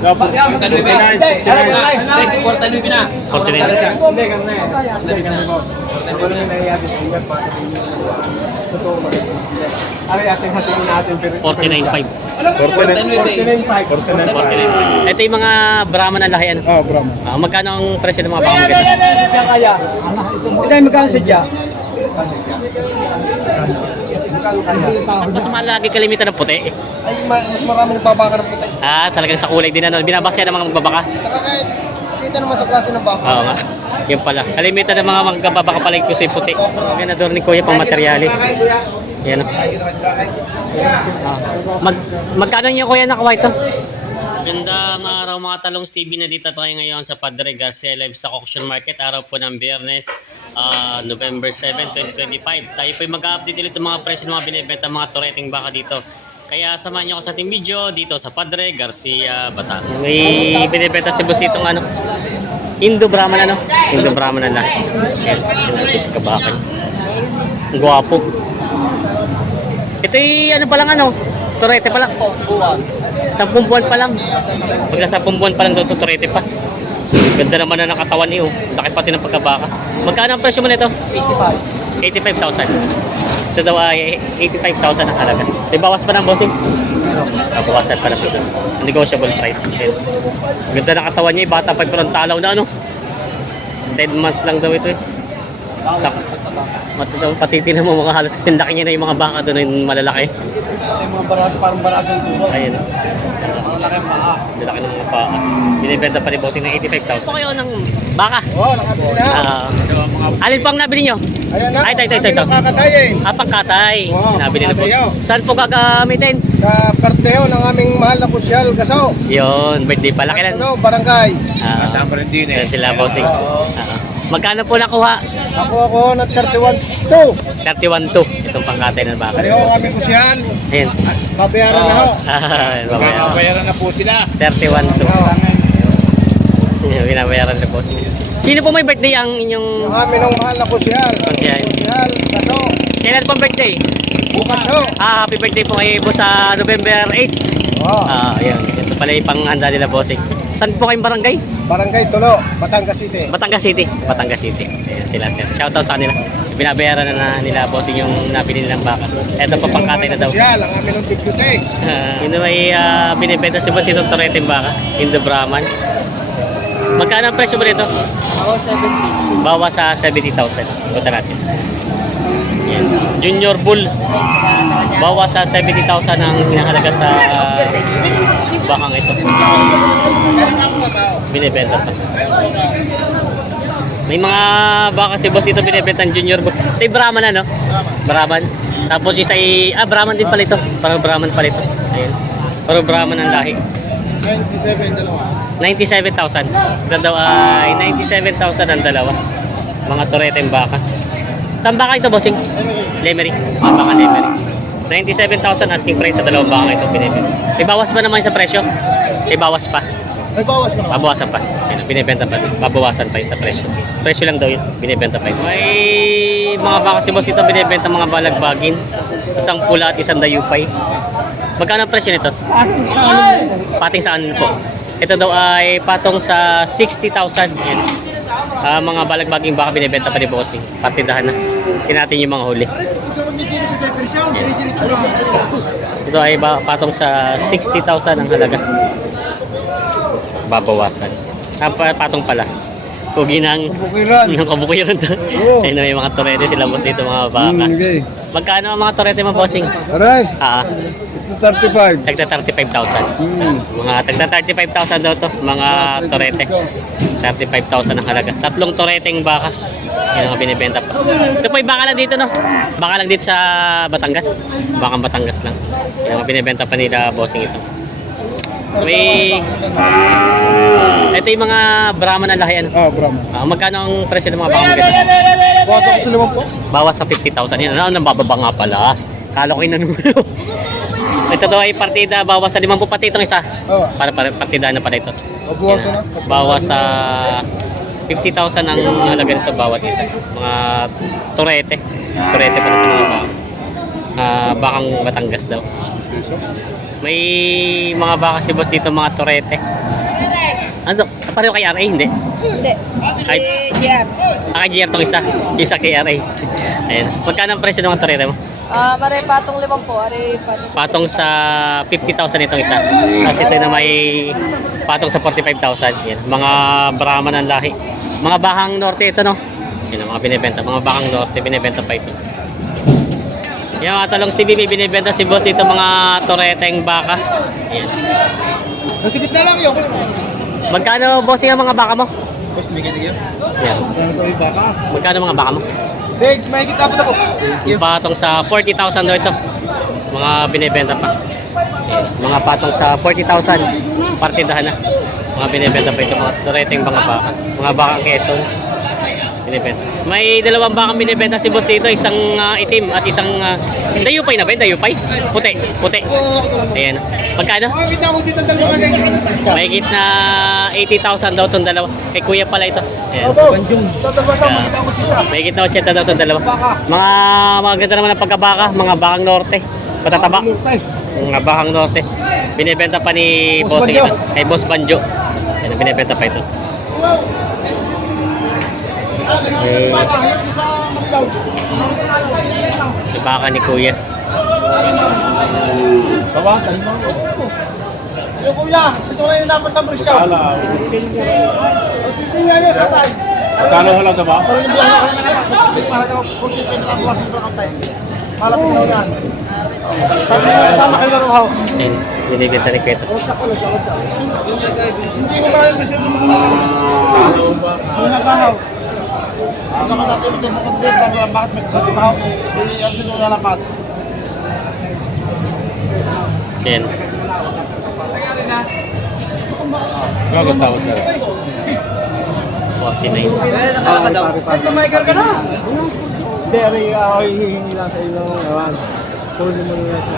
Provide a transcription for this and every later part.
Ito yung mga Brahman na lahi, ano? Brahman. Magkano ang presyo ng mga baka maganda? Kaya. Ito yung magkano sadya? Mas malagi kalimitan ng puti. Ay, mas marami nagbabaka ng puti. Talagang sa kulay din, ano? Binabasya ng mga magbabaka. Saka kahit kita naman sa klase ng baka. Oo nga. Yun pala. Kalimitan ng mga magbabaka pala yung kusay puti. Ganador ni Kuya pang materialis. Yan. Magkano niyo Kuya nakuha ito? Magandang araw mga Talongs TV, na dito tayo ngayon sa Padre Garcia Livestock Auction Market. Araw po ng Biyernes, November 7, 2025. Tayo po mag-update ulit ng mga presyo ng mga binibenta mga toreting baka dito. Kaya samahan niyo ako sa ating video dito sa Padre Garcia, Batangas. May binibenta si boss itong ano, Indo Brahman, ano? Indo Brahman na lang. Yes, kabakan. Ang gwapo. Ito ano pa lang, ano? Torete pa lang. 10 buwan pa lang. Pagka 10 buwan pa lang daw, torete pa. Ganda naman na ng katawan niyo. Laki pati ng pagkabaka. Magkano ang presyo mo nito? 85,000. Ito daw ay 85,000 ang halaga. May bawas pa ng bossing? Bawasan pa na ito. Negotiable price. Ganda ng katawan niya. Bata pa yung talaw na, ano? 10 months lang daw ito eh. Patitin mo mga halos kasi laki niya na yung mga baka doon yung malalaki. Yung mga baraso, parang baraso yung turo. Ayun. Ang laki ng paa. Laki ng mga paa. Binibenta pa ni bossing ng 85,000. So kayo ng baka? Oo, nakabili na. Alin po ang nabili nyo? Ayan na. Ay, ito. Kakatay eh. Pangkatay. Oo, Nabili na po. pangkatay, oh. Saan po gagamitin? Sa Parteo ng aming mahal na kusyal, Gaso. Yun, birthday pala. Kailan? Ano, barangay. Kasama rin din eh. Sila bossing. Magkano po nakuha? Ako ng 31.2. 31.2. Itong pangkatay ng baka. Ano ang aming kusyal? Ayun. Babayaran na ho. Babayaran na po sila. 31.2. Binabayaran na bossing. Sino po may birthday ang inyong... Yung amin ng mahal na kusyal. Kusyal. Kusyal, Gaso. Kailan po birthday? Bukas ho. Happy birthday po kay boss sa November 8. Oo. Ayan. Ito pala yung panghanda nila bossing. Saan po kayong barangay? Barangay Tulo, Batangas City. Batangas City. Batangas City. Ayan sila sir. Shoutout sa kanila. Binabayaran na nila bossing yung nabili nilang baka. Ito pa pangkatay na daw. Kusyal, ang amin ng deputy. Yun na may binibenta si boss itong toreteng baka. Indo Brahman. Magkano ang presyo mo nito? Bawas sa 70,000. Punta natin. Yan. Junior Bull. Bawas sa 70,000 ang hinahalaga sa bakang ito. Binibenta pa. May mga baka si boss dito binibenta ng Junior Bull. Ito yung Brahman, ano? Brahman. Tapos isa ay Brahman din pala ito. Parang Brahman pala ito. Ayan. Parang Brahman ang lahi. 97,000. Ito daw ay 97,000 ang dalawa. Mga toreteng baka. Saan baka ito, bossing? Lemery. Mga baka Lemery. 97,000 asking price sa dalawang baka ito binibenta. Ibawas pa naman sa presyo? Ibawas pa. Ay, bawas mo na. Babawasan pa. Ayun, binibenta pa. Babawasan pa yung sa presyo. Presyo lang daw yun. Binibenta pa yun. May mga baka si boss ito binibenta mga balagbagin. Isang pula at isang dayupay. Magkano ang presyo nito? Pating saan po? Ito daw ay patong sa 60,000. Yan. Mga balagbaging baka binibenta pa ni bossing. Partidahan na. Tinatin yung mga huli. Ito ay patong sa 60,000 ang halaga. Babawasan. Patong pala. Kugi ng kabukiran to. Ayun na may mga torete sila boss dito mga baka. Magkano ang mga torete mo bossing? Aray, 35. Tagta 35,000. Mga tagta 35,000 daw to, mga torete. 35,000 ang halaga. Tatlong toreteng baka. Yan ang binibenta pa. Ito po yung baka lang dito, no? Baka lang dito sa Batangas. Bakang Batangas lang. Yan ang binibenta pa nila bossing ito. May... Ito yung mga Brahman na lahi, ano? Brahman. Magkano ang presyo ng mga baka maganda? Bawas ako sa 5 po. Bawas sa 50,000. Yan, ano, nabababa nga pala. Kala ko inanulo. Ito daw ay partida, bawas sa 50 pati itong isa. Para partida na pala ito. Bawas na. Bawas sa 50,000 ang halaga nito bawat isa. Mga torete. Torete pa na ito mga bakang Batangas daw. May mga baka si boss dito, mga torete. Ano? Pareho kay RA, hindi? Hindi. Kahit, Yan. kay GR tong isa. Isa kay RA. Ayan. Magkano ang presyo ng mga torete mo? Mare patong 5 po. Are patong. Patong sa 50,000 itong isa. Tapos ito na may patong sa 45,000. Yan. Mga Brahman ng lahi. Mga Bahang Norte ito, no? Yan ang mga binibenta. Mga Bahang Norte, binibenta pa ito. Yan mga talong Stevie, may binibenta si boss dito mga toreteng baka. Yan. Nasigit na lang yun. Magkano bossing ang mga baka mo? Boss, may kitigyan. Yan. Ano ko yung baka? Magkano mga baka mo? Dave, may kita po na po. Patong sa 40,000 daw ito. Mga binibenta pa. Yan. Mga patong sa 40,000. Partidahan na. Mga binibenta pa ito. Mga toreteng mga baka. Mga bakang Quezon. Binibenta. May dalawang bakang binibenta si boss dito. Isang itim at isang dayupay na ba yun? Dayupay? Puti. Puti. Ayan. Magkano? Kita mo si Tandal mga Mahigit na 80,000 daw itong dalawa. Kay kuya pala ito. Ayan. Tandal ba ito? Makita mo si Tandal. Mahigit na 80 daw itong dalawa. Mga maganda naman ang pagkabaka. Mga bakang norte. Patataba. Mga bakang norte. Binibenta pa ni Boss Bossing Banjo. ito. Kay Boss Banjo. Ayan. Binibenta pa ito. Eh, yung baka ni kuya. Bawa, tayo mo. Yung kuya, sito na yung dapat ng presyo. Hindi yan sa tayo. Kano halaga ba? Sarili bilang ako na nga. Mahalaga ko, kung dito yung nakuha sa ibang tayo. Malapit na yan. Sabi nyo, kasama kayo na ruhaw. Ayan. Binibenta ni kuya ito. Hindi ko ba yung presyo ng mga yung habahaw. Huwag ako dati ito mga dress lang bakit may kasati pa ako. Hindi yan siguro nalapat. Ayan. Gagawin tawad ka. 49. Tumaykar ka na! Hindi, ako hihingi lang sa iyo ng ewan. Puli mo nila sa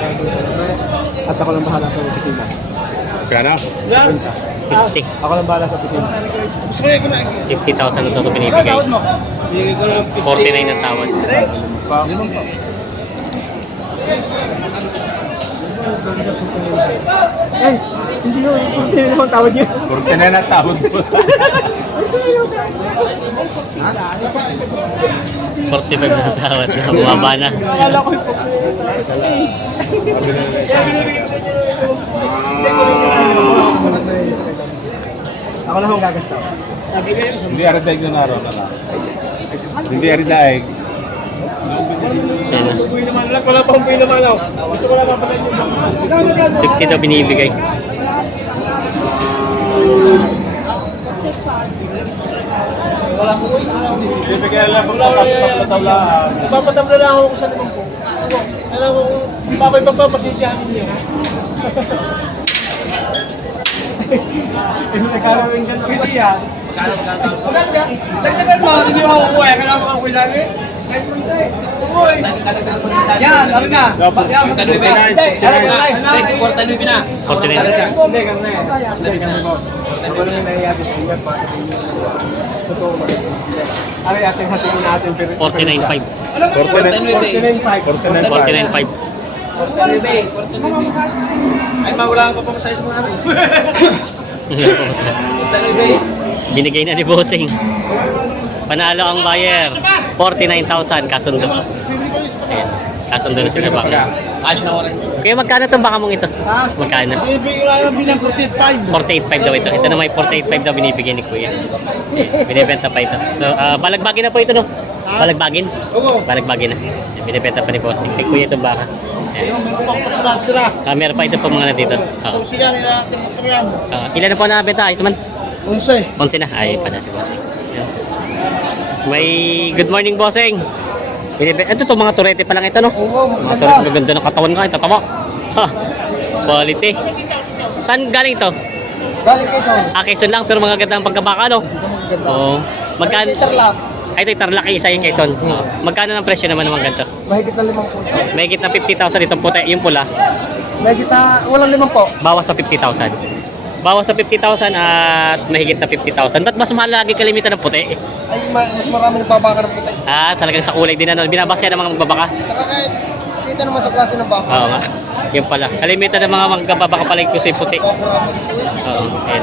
at ako lang bahala sa opisina. Kaya 50. Ako lang bahala sa opisina. Gusto ko na. 50,000 na ito binibigay. 49 na tawad. Limang pa. Ay, hindi yun. Hindi naman tawad niya. Kurte na natawag mo. 45 na tawad. Bumaba na. Akala ko yung ako lang ang gagasta. Hindi ari daig na naro na lang. Hindi ari daig. Ayan na. Wala pa akong pila malaw. Gusto ko lang mapatay yung 50 daw binibigay. Bibigyan lang po papatawlaan. Papatabla lang ako sa 5 po. Alam mo, papay papapasisyahan ninyo. Nagkaroon ka na ba yan? Dagdagan mo, hindi mo makukuha. Kailangan mo makukuha sa akin. Yan, ano na? 49. Hindi, kasi ako lang yung nangyayari sa inyo. Totoo ba? Ano yung ating hatiin natin? 49.5. 49.5. 49.5. Ay, mawala ka pa masaya sa mga namin. Binigay na ni Bossing. Panalo ang buyer. 49,000 kasundo. Ayan. Kasundo na sila baka. Ayos na oras. Kaya magkano itong baka mong ito? Ha? Magkano? Bibigyan ko lang yung binang 48.5 48.5. daw ito. Ito na may 48.5 daw binibigay ni Kuya. Ayan. Binibenta pa ito. So, balagbagin na po ito, no? Balagbagin? Oo. Balagbagin na. Ayan. Binibenta pa ni Bossing. Kay Kuya itong baka. Ayan. Meron pa akong tatira. Meron pa ito po mga nandito. Oo. Tapos siya, nilatin na yan. Ilan na po nabenta? Ayos man? 11. 11 na. Ay, pa na si Bossing. Ayan. May good morning, Bossing. Ito to mga turete pa lang ito, no? Oo, Mga maganda. turete, maganda ng katawan ka. Tatawa. Ha, quality. Saan galing to? Galing kay Son. Quezon lang, pero magaganda ang pagkabaka, no? Ito magaganda. Oo. Magkano? Tarlac. Ay, ito, Tarlac yung isa yung Quezon. Oo. Magkano ng presyo naman naman ganito? Mahigit na 5 po. May na 50,000 itong puti, yung pula. Mahigit na, walang 5 po. Bawas sa 50,000. Bawas sa 50,000 at mahigit na 50,000. Ba't mas mahal lagi kalimitan ng puti? Ay, mas marami nagbabaka ng puti. Talagang sa kulay din ano. Binabasa yan ng mga magbabaka. Tsaka kahit dito naman sa klase ng baka. Oo nga. Yun pala. Kalimitan ng mga magbabaka pala yung kusoy puti. Marami dito eh. Oo. Ayan.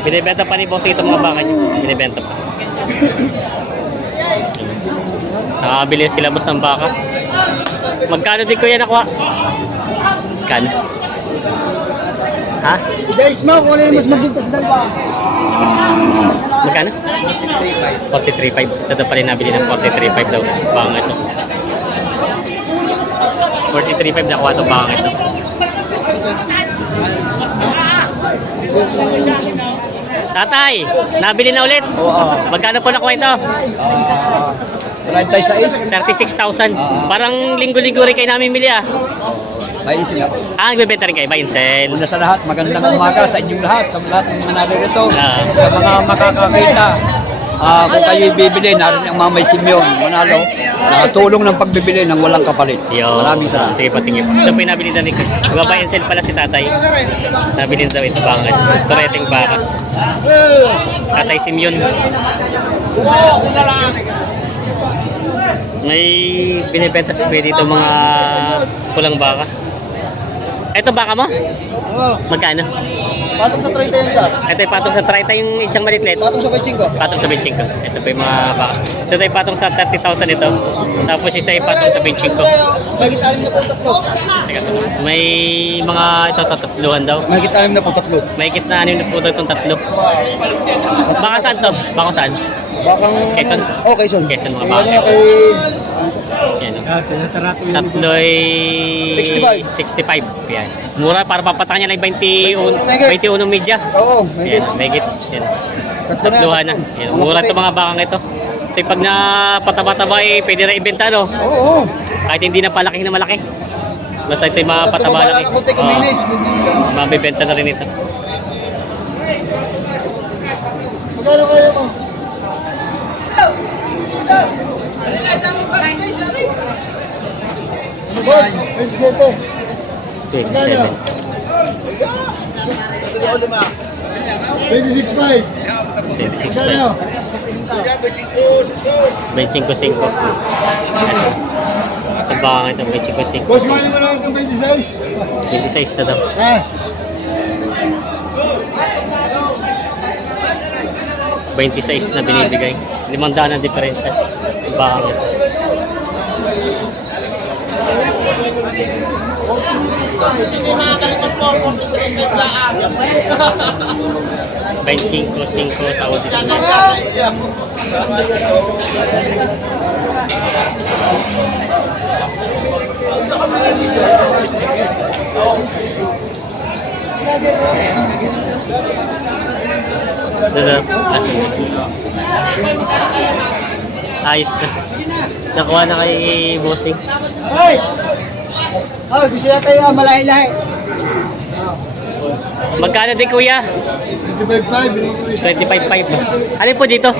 Binibenta pa ni Bossing itong mga baka niya. Binibenta pa. Nakabili sila boss ng baka. Magkano din kuya nakuha? Magkano? Ha? Guys mo, kung ano yung mas mabintas ng ba? Magkano? 43.5. Ito pa rin nabili ng 43.5 daw. Baka ito. 43.5 nakuha itong baka ito. Tatay, nabili na ulit. Oo. Magkano po nakuha ito? 36. 36,000. Parang linggo-linggo rin kayo namin mili ah. Ay, sila. Ah, nagbebenta rin kayo. Buy and sell. Una sa lahat, magandang umaga sa inyong lahat, sa lahat ng mga narito. Ah. Sa mga makakakita. Kung kayo bibili, narin ang Mamay Simeon, Manalo, nakatulong ng pagbibili ng walang kapalit. Yo. Maraming salamat. Sige, patingin. Ito po yung nabili na ni Buy and sell pala si tatay. Nabili na daw ito bangan. Tureteng baka. Tatay Simeon. May binibenta si Kuya dito mga pulang baka. Ito baka mo? Oo. Magkano? Patong sa 30 yan siya. Ito yung patong sa 30 yung isang malitlet. Patong sa 25. Patong sa 25. Ito po yung mga baka. Ito yung patong sa 30,000 ito. Tapos isa yung patong sa 25. Mahigit alim na po tatlo. Teka, may mga ito tatatluhan daw. Mahigit alim na po tatlo. Mahigit na ano yung po daw itong tatlo. Baka saan to? Baka saan? Bakang... Quezon? Oh, Quezon. Quezon mga May baka. ano kay... Yan. Tatlo'y 65. Yan. Mura para papatakan niya lang 21 media. Oo, Yan, mahigit. Yan. Tatluhan na. Yan. Mura ito mga bakang ito. Ito yung pag napataba-taba eh, pwede na ibenta no? Oo. Kahit hindi na palaki na malaki. Basta ito yung mga pataba laki. Mabibenta na rin ito. Magkano kayo mo? Boss, 27. 27. 26.5. 26.5. 25.5. Ito baka ito, 25.5. Boss, mali mo lang ng 26. 26 na daw. Ah, 26 na binibigay. 500 na diferensya. Baka ito. hindi makakalimutan po 43 lang. 25 tawad dito. Ayos na. Nakuha na kay Bossing. Hoy! Oh, gusto na tayo malahi-lahi. Magkano din kuya? 25.5. Alin po dito?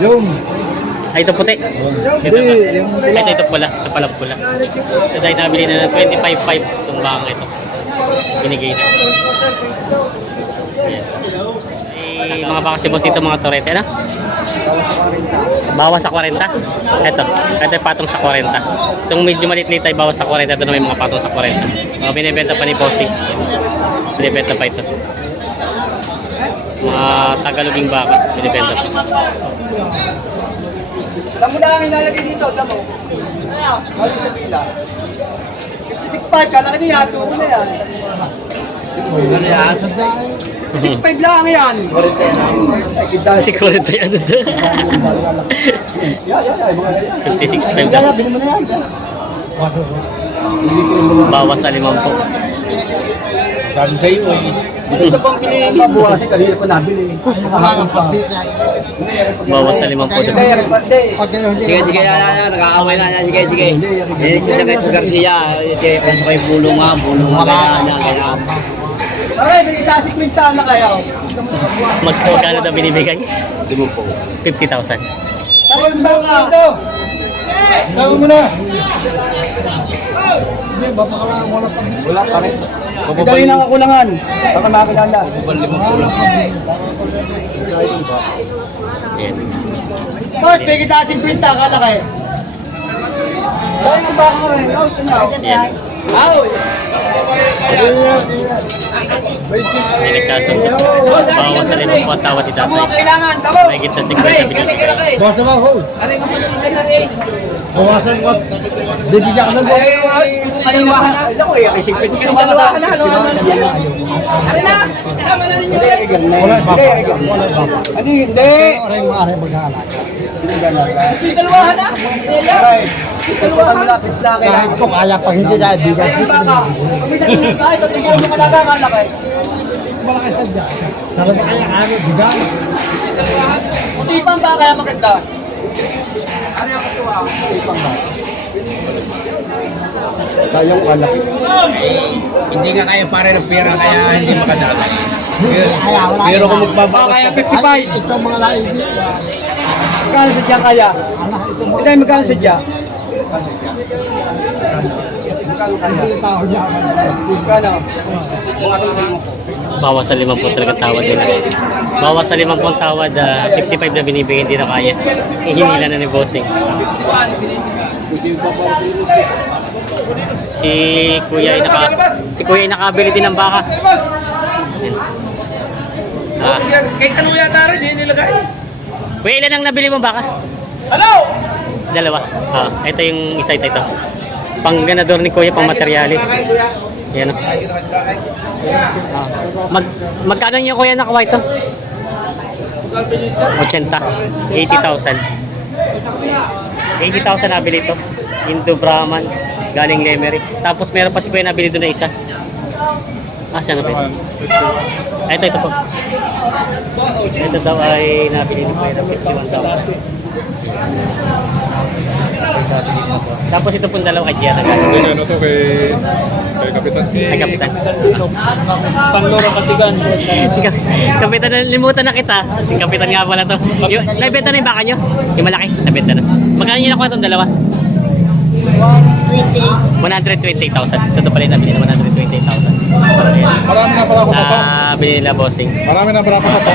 Yung, Ay, ito puti. Ito ba? yung Ay, ito pula. Ito pala pula. Ito ay nabili na ng 25.5 itong baka ito. Binigay na. Ayan. Ay, mga baka si boss ito mga torete na. Bawas sa 40. Ito. Ito ay patong sa 40. Itong medyo maliit ay bawas sa 40. Ito na may mga patong sa 40. Mga binibenta pa ni Bossing. Binibenta pa ito. Mga Tagaloging baka. Binibenta pa. Alam mo na ang ilalagay dito, alam mo? Mali sa pila. 56.5, kalaki niya, turo na yan. 56.5 lang yan. Si Corente ano doon? 56.5 lang. Bili mo na yan. Bawas sa 50. Sabi sa'yo eh. Ito pang pili mabuhasin, kanina pa nabili. Bawas sa 50 doon. Sige, sige, nag-aaway na, sige, sige. Si Diretso Garcia, kung sa kayo bulong nga, kaya. Aray, may klasik minta na kayo. Magkano daw binibigay? 50,000. Tawag ba nga? Tawag mo na. Wala pa rin. Dali na kakulangan. Baka makakilala. Ayan. Boss, may kitasing pinta, kala kayo. Yan. May nagkasundo. Bawas sa 5 po ang tawad ni tatay. May git na 50 binibigay. Boss naman, ho. Aray, kapalitan na rin. Bawasan ko. Bibigyan ka ng boss. Kaliwahan na. Kaliwahan na, ano? Aray na, sama na ninyo rin. Wala, papa. Hindi. Aray, maaari mag-aalala. Gusto yung kaliwahan na? Aray. Kaliwahan. Kahit ko kaya pag hindi na ibigay. Malaki sadya. Sarap ba kaya ano, bigay? Aray ako tuwa. Kayang alak. Hindi nga kaya pare ng pera kaya hindi makadala. Pero kung magbaba kaya 55. Ito mga naibig. Magkano sa dyan kaya? Anak, ito mga Hindi, magkano sa dyan? hindi tao niya. Magkano? Bawas sa 5 po talaga tawad nila. Bawas sa 5 pong tawad, 55 na binibigay, hindi na kaya. Hinila na ni Bossing. Si Kuya ay nakabili din ng baka. Yan. Kahit tanong yata rin, hindi nilagay. Kuya, ilan ang nabili mo baka? Ano? Dalawa. Ito yung isa ito. Pang ganador ni Kuya, pang materialis. Yan. Magkano niyo Kuya nakuha ito? 80. 80,000. 80,000 nabili ito. Indo Brahman. Galing Lemery. Tapos meron pa si Kuya nabili doon na isa. Saan na ba ito? Ito po. Ito daw ay nabili ni Kuya ng 51,000. Tapos ito pong dalawa kay Gia na Hindi ano to kay Kapitan. Ay, Kapitan. Pangloro Katigan. Si Kapitan, limutan na kita. Si Kapitan nga pala to. Yung, naibenta na yung baka nyo? Yung malaki, naibenta na. Magkano nyo nakuha itong dalawa? 120,000. Ito pala yung nabili na 120,000. Marami na pala ako sa Nabili nila bossing. Marami na pala ako sa